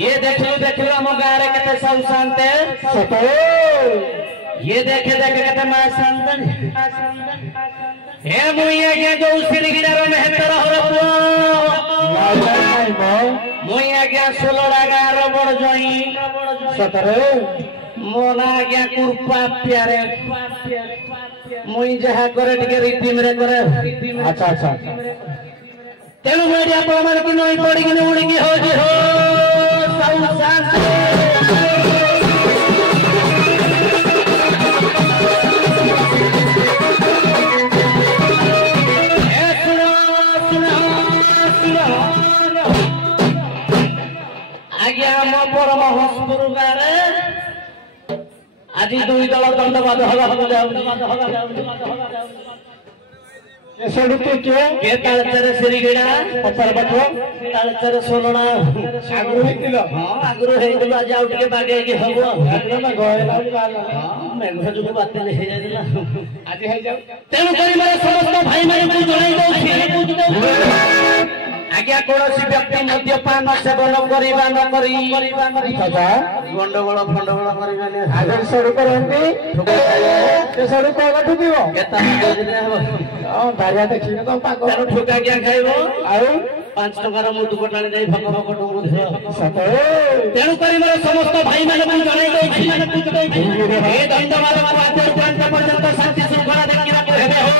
ये देख लो हम गारे के सब शांत ये देखे के मां शांत हे मुइया के जो सिरगिरा में हेतर हरपो मुइया के सोलड़ा गार बड़ जई सतरे मोना के कृपा प्यारे मुई जहा करे टिके रीति मेरे करे अच्छा अच्छा तेणु मेरी आपण माने कि नई पड़ी कि उड़ी की हो जी हो सब शांत आज्ञा हम परमहंस गुरु गारे आज दुई दल दंडवाद के तालचर सिरिगिड़ा पचार बठ तालचर सोलना आगुरु हेतिल हां आगुरु हेतिल आज आउ टिके बागे कि हबो आगुरु गयला हां मेघ जुगु बातेल हे जाइला आज हे जाउ तेनु करी मारे समस्त भाई माने को जणाई दउछि आज्ञा कोनोसी व्यक्ति मद्यपान सेवन करिबा न करी सदा गंडगोल फंडगोल करिबाने आगर सरू करंती ते सरू कोला ठुकिबो केता दिने हबो हां दारिया देखिने तो पाको तेनु ठुका क्या खाइबो आउ 5 टकार मुदु कोटाने जाई भक भक टुकु दियो सते तेनु करी मारे समस्त भाई माने को जणाई दउछि हे दंडवाद पाते पर्यंत शांति शृंखला देखिरा को हेबे हो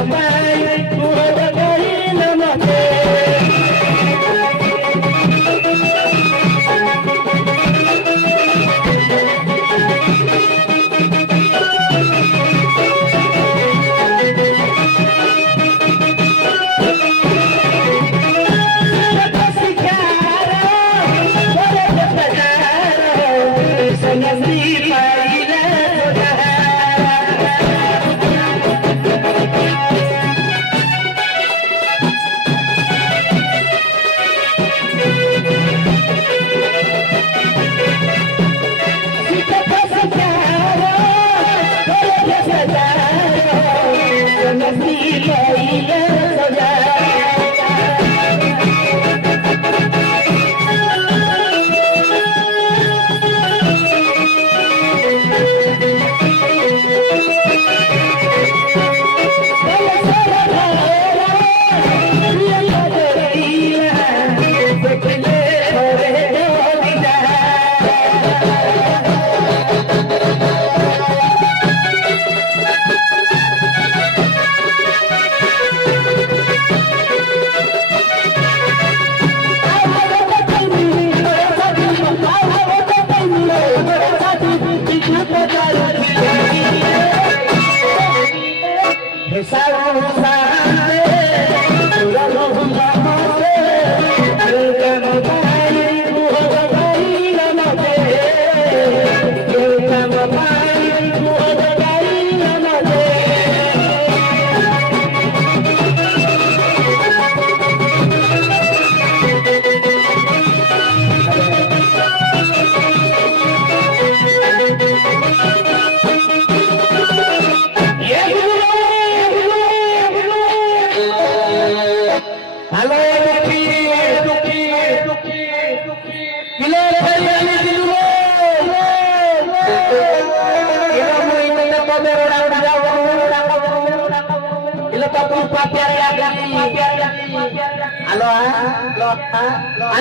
Hãy subscribe cho kênh Ghiền Mì Gõ để không bỏ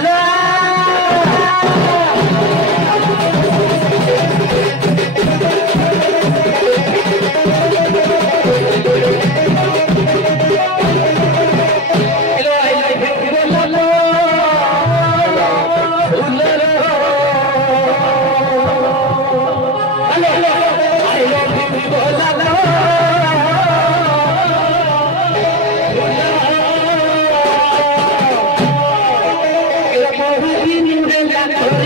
lỡ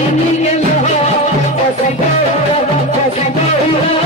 những video hấp dẫn.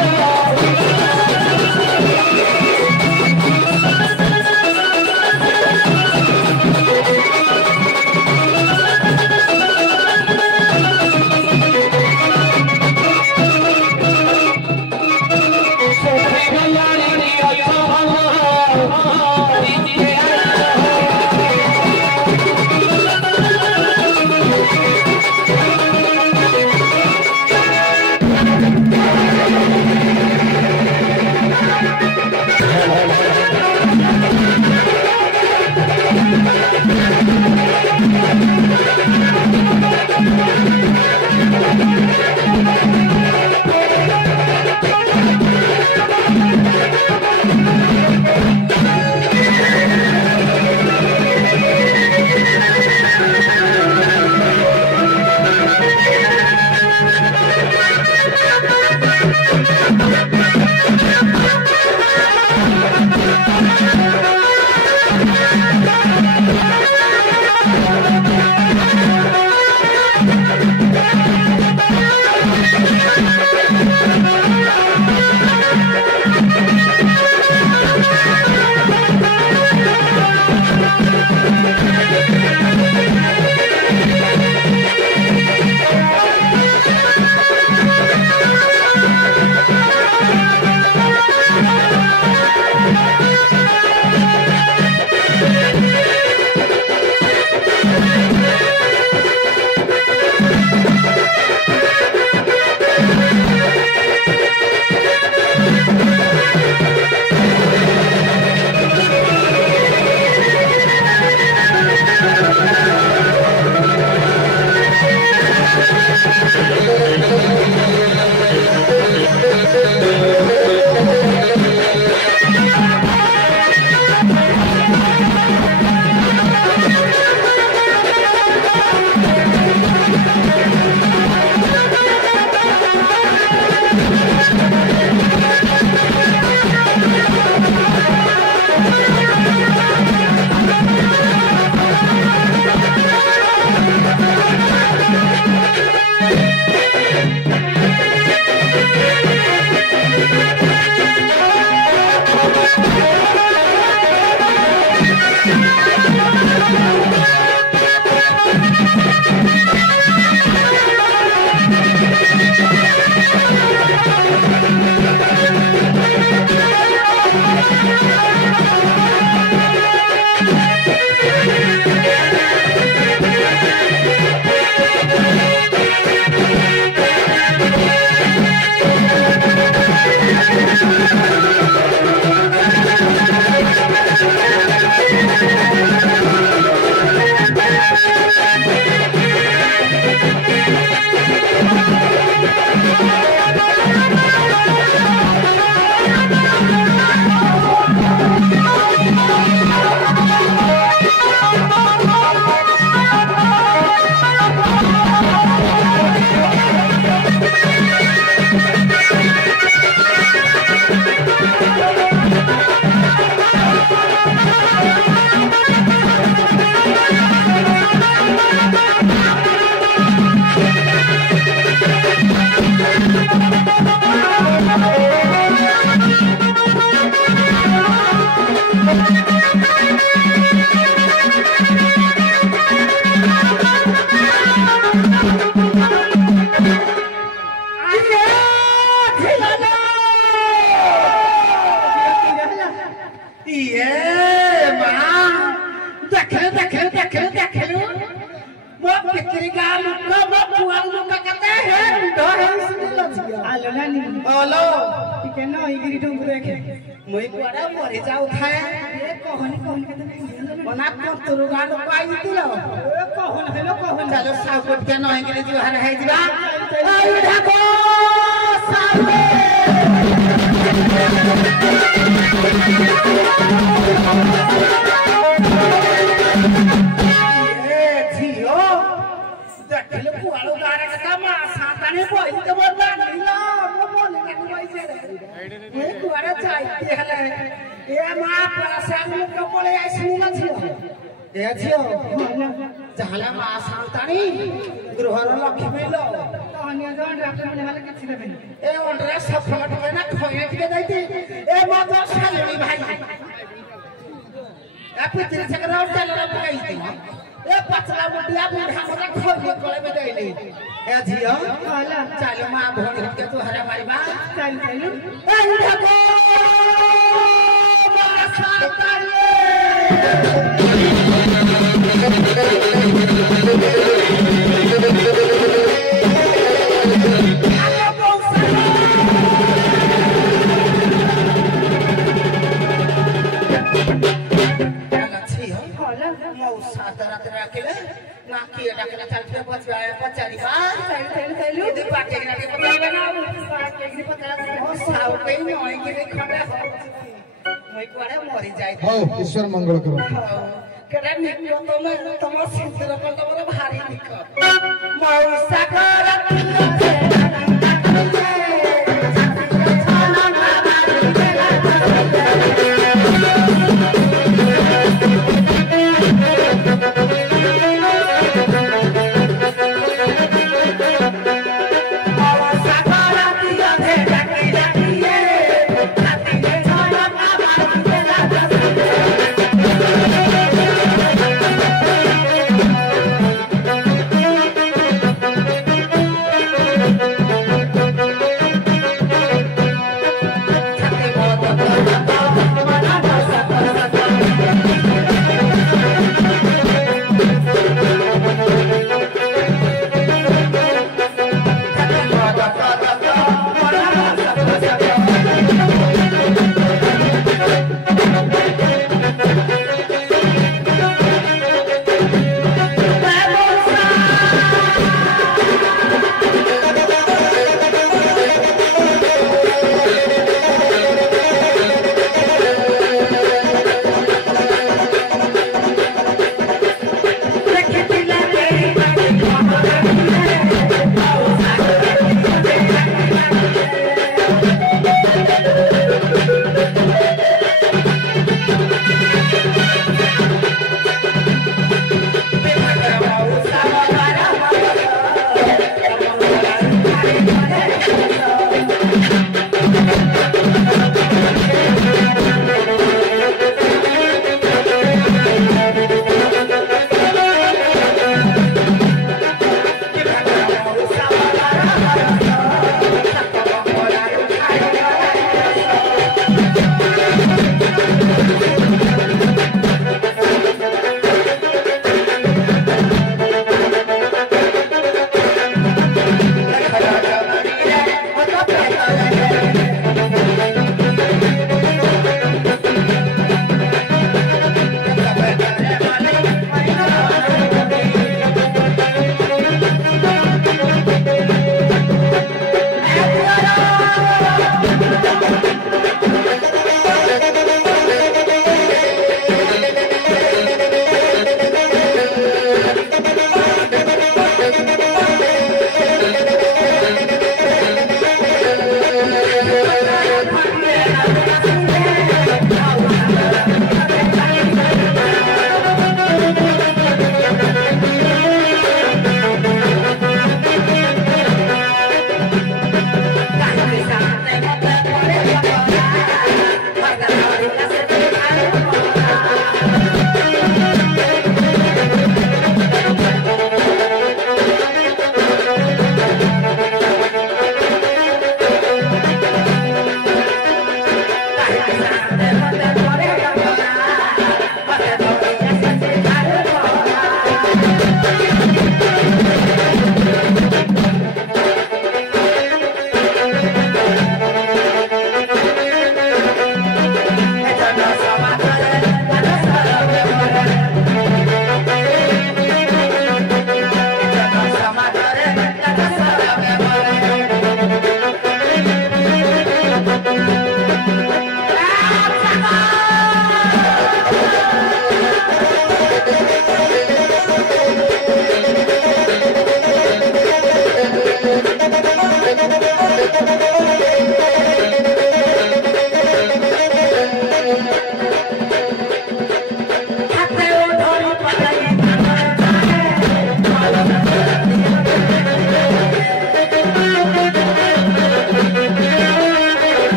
ये मां देखले वो कितनी का लुका वो पुआल लुका कहते हैं डर आलो नानी आलो ठीक है ना इगरी तुम देखे मैं पुआरा मरे जाओ था ये कौन कहते नहीं बना को तुरुगा लो पाई दिलो ए कौन चलो साउट के ना इगरी जो हर है जीवा आयो ढाको सावे देखले पुआलो गारे का मा साताने बोई के बोलना नीला वो बोले के बोई से ये कुआरा चाहते हले ए मा प्रसाद में कपड़े ऐसे ना छियो ए छियो जहला मा सातानी गृहर लक्ष्मी लो अन्य जन डॉक्टर ने हले किछि देबे ए ओनरा सफल टके ना खोए के दैते ए मा तो सालेनी भाई आप तेरे चक्कर और चल रहा है ए पचला मुटिया बुढ़ा मोरा खोई गले में देली ए जियो चला चलो मां भोग के तू हरा मारीबा चल चलो ए ढको मां सातारे ना किए डाकना चलते पचारी चल इधर पाटे के पता बना पाटे के पता हो साउ पे नई के खड़ा मैं कोड़े मरी जाई हो ईश्वर मंगल करो केड़ा निको तुम सिंदूर पर तोरा भारी निको मौसा करत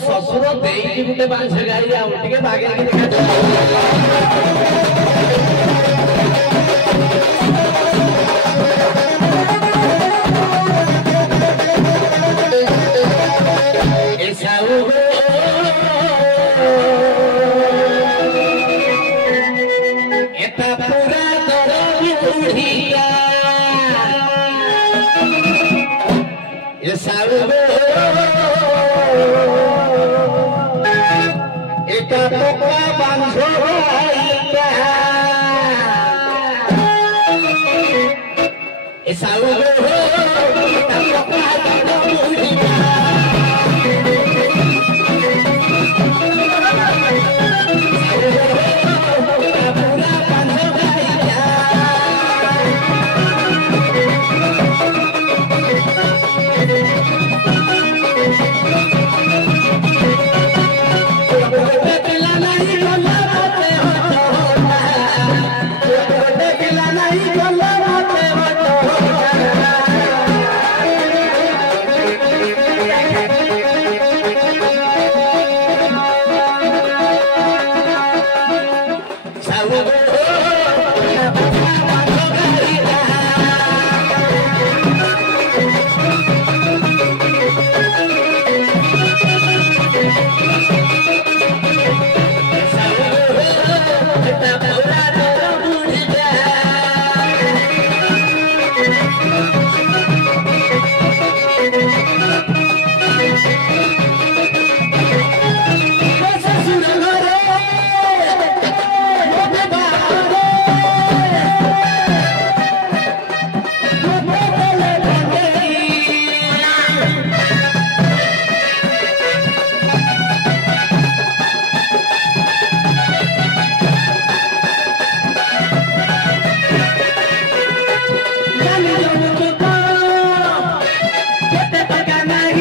ससुर देई गुटे बांस गाई आ उठके भागे देखा Gana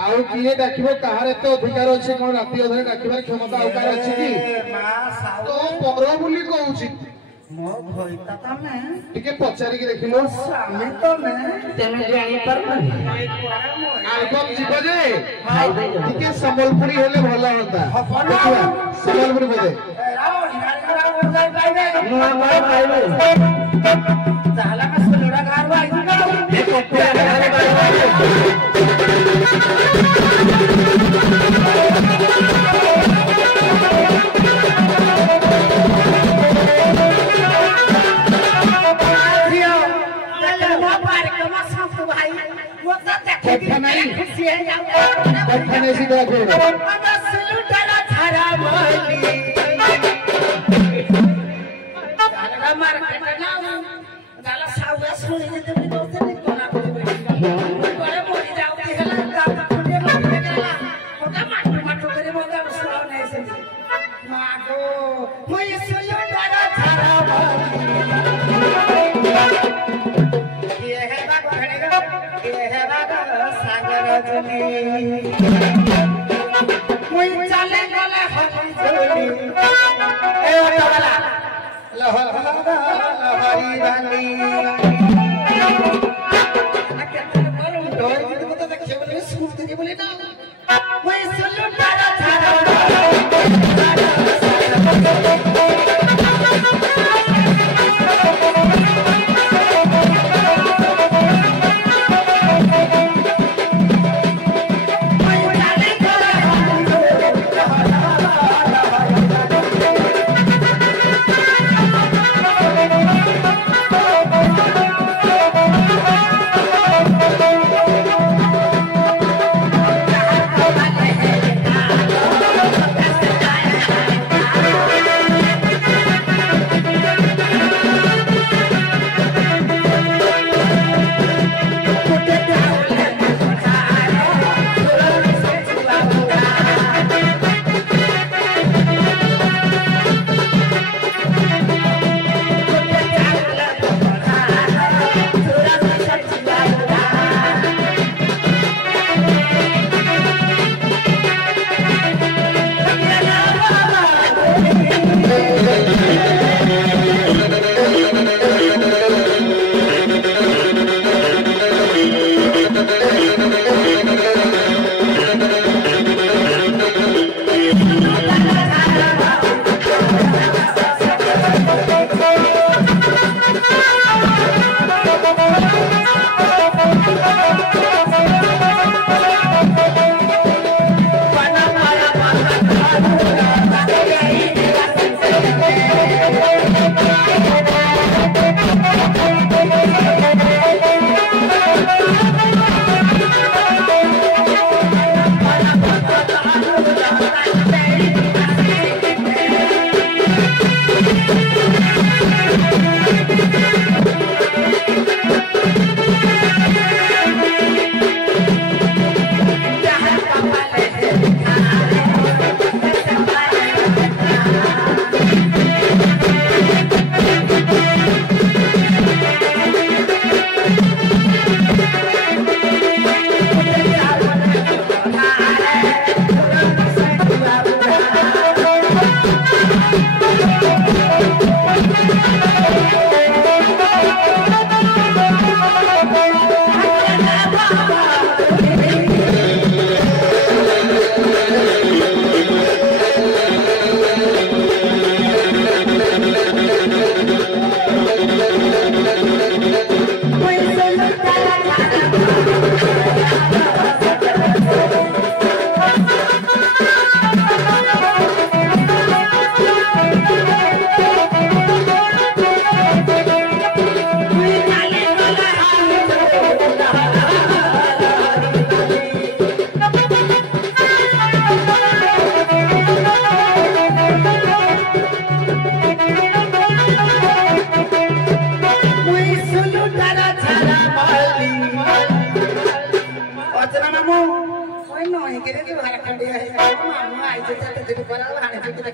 ଆଉ କିଏ ଡାକିବ କାହାର ଏତେ ଅଧିକାର ଅଛି କଣ ରାତି ଅଧରେ ଡାକିବାର କ୍ଷମତା ଆଉ କାହାର ଅଛି କି ତ ପର ବୋଲି କହୁଛି ମୋ ଭଇତା ତମେ ଟିକେ ପଚାରିକି ଦେଖିଲ ସ୍ୱାମୀ ତମେ ତେମେ ଜାଣିପାରୁନ ଆଲବମ୍ ଯିବ ଯେ ଟିକେ ସମ୍ବଲପୁରୀ ହେଲେ ଭଲ ହୁଅନ୍ତା ଦେଖିବା ସମ୍ବଲପୁରୀ ବୋଧେ ନୂଆ ନୂଆ ପାଇବେ ଚାଲା का सुलड़ा गारवा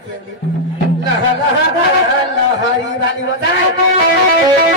लह लह लहरी वाली बजाए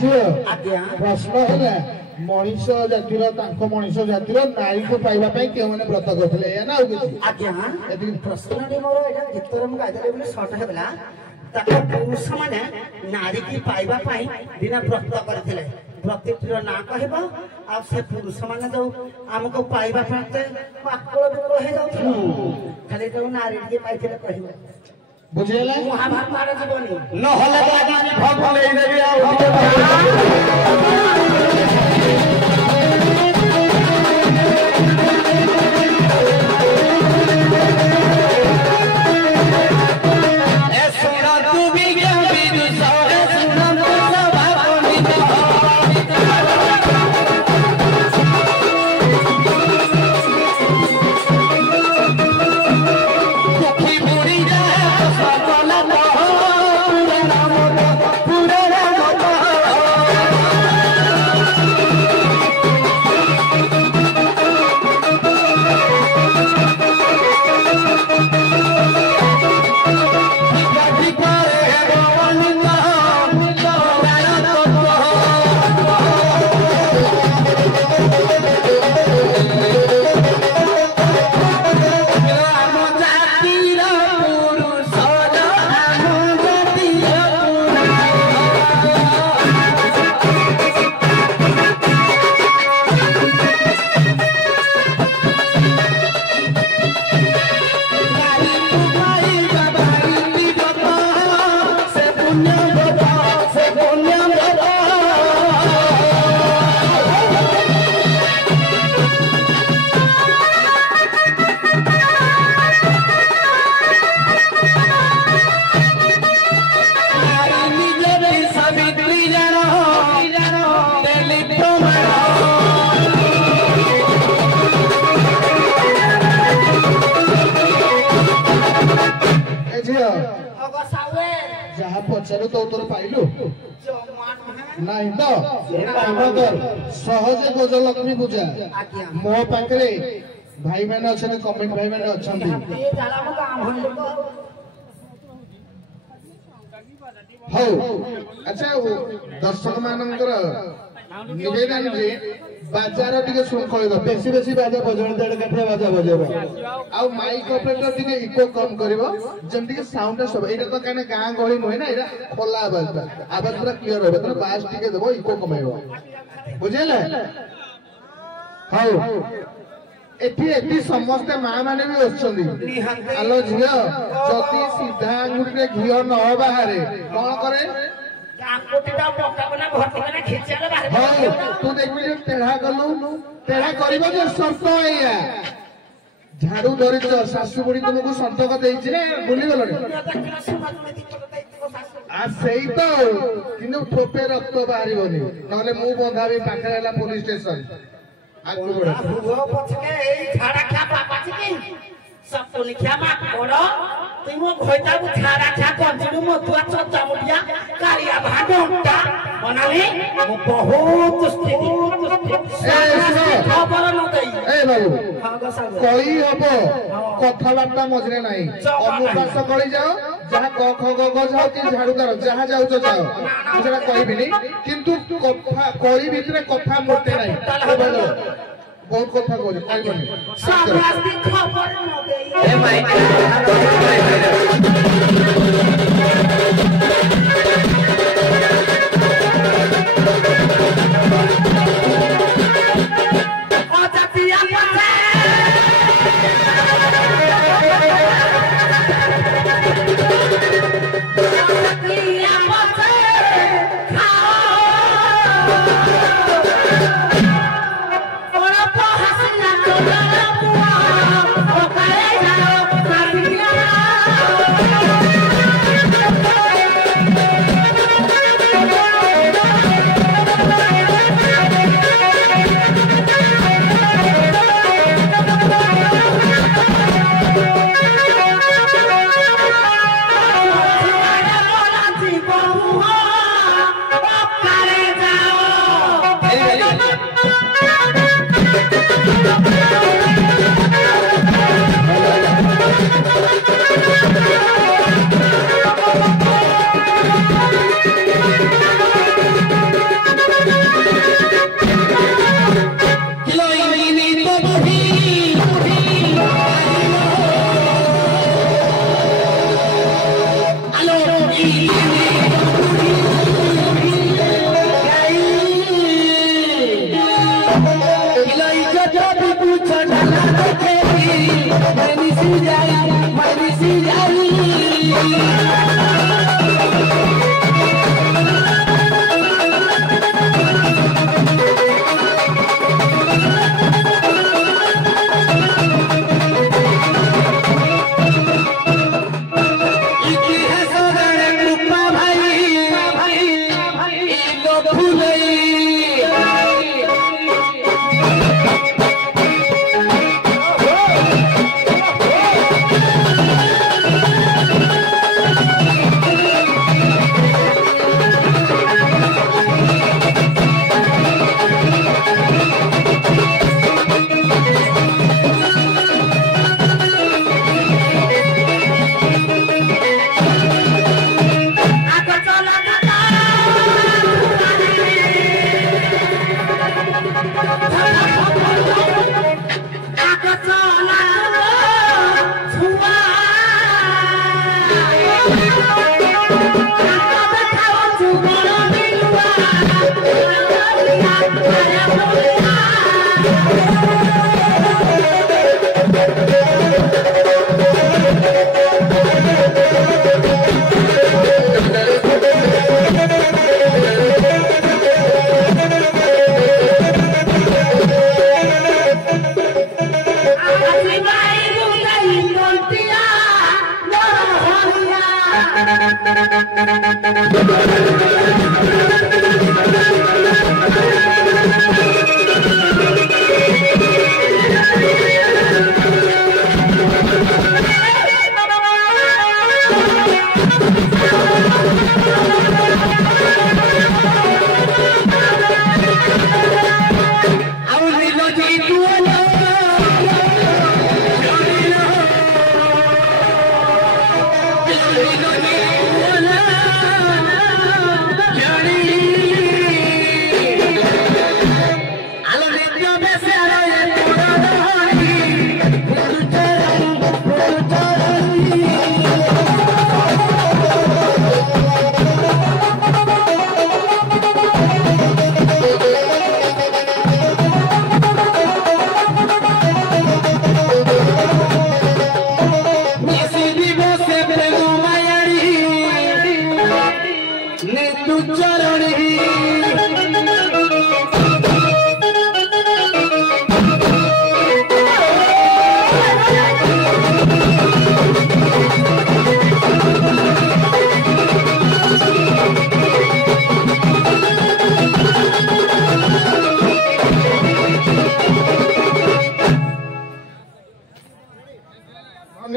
प्रश्न है मनीष जातिर मनीष जातिर नारी को पाइबा क्यों मैंने व्रत करते ना आज्ञा प्रश्न मोर गीतर मुझे सर्ट है पुरुष मैंने नारी की पाइबा दिन व्रत करते व्रतीर ना कह से पुरुष मैंने जो आमको पाइबा आकल बिकल हो जाऊ खाली जो नारी टे पाई कह बुझेला महाभारत जीवनी নহলে আগামী ভগবান এই দেবে जहाँ पचारू तो उत्तर पाइलु नहीं तो सहजे गजलक्ष्मी पूजा मो पाखे भाई मैंने अच्छा कमेंट भाई मैंने अच्छा ହଉ ଆଚ୍ଛା ଦର୍ଶକ ମାନଙ୍କର ନିବେଦନ ଯେ ବାଜାର ଟିକେ ଶୃଙ୍ଖଳିତ ବେଶୀ ବେଶୀ ବାଜା ବଜାଣ ଦେଢ଼ କାଠିଆ ବାଜା ବଜେଇବ ଆଉ ମାଇକ ଅପରେଟର ଟିକେ ଇକୋ କମ କରିବ ଯେମିତି କି ସାଉଣ୍ଡ ସବୁ ଏଇଟା ତ କାହିଁକି ଗାଁ ଗହଳି ନୁହେଁ ନା ଏଇଟା ଖୋଲା ଆବାଜଟା ଆବାଜ ପୁରା କ୍ଲିୟର ରହିବ ତେଣୁ ବାସ୍ ଟିକେ ଦେବ ଇକୋ କମେଇବ ବୁଝିଲେ ହଉ ଏଠି ସମସ୍ତେ ମା ମାନେ ବି ବସିଛନ୍ତି ଆଲୋ ଝିଅ ଯଦି ସିଧା ଆଙ୍ଗୁଠିରେ ଘିଅ ନ ବାହାରେ କଣ କରେ ତୁ ଦେଖିବୁ ତେଢା କଲୁ ତେଢା କରିବ ଯେ ସର୍ତ୍ତ ଏଇଆ ଝାଡୁ ଧରିଛ ଶାଶୁ ବୁଢୀ ତୁମକୁ ସନ୍ତକ ଦେଇଛି ଭୁଲିଗଲଣି ସେଇ ତ କିନ୍ତୁ ଠୋପେ ରକ୍ତ ବାହାରିବନି ନହେଲେ ମୁଁ ବନ୍ଧାବି ପାଖରେ ହେଲା ପୋଲିସ ଷ୍ଟେସନ କଳି ହବ କଥାବାର୍ତ୍ତା ମଝିରେ ନାହିଁ ଅନୁପାସ କଳି ଯାଅ ଯାହା କ ଖ ଗ ଘ ଯାଅ କି ଝାଡୁଦାର ଯାହା ଯାଉଛ ଯାଅ ମୁଁ ସେଟା କହିବିନି କିନ୍ତୁ କଥା କଳି ଭିତରେ କଥା ମୋଟେ ନାହିଁ ବହୁତ କଥା କହୁଛି କହିବନି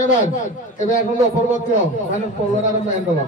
ଧନ୍ୟବାଦ ଏବେ ଆସନ୍ତୁ ଅପୂର୍ବତ୍ୟ ମାନେ ପୋଲରାର ମେନ୍ ଦଳ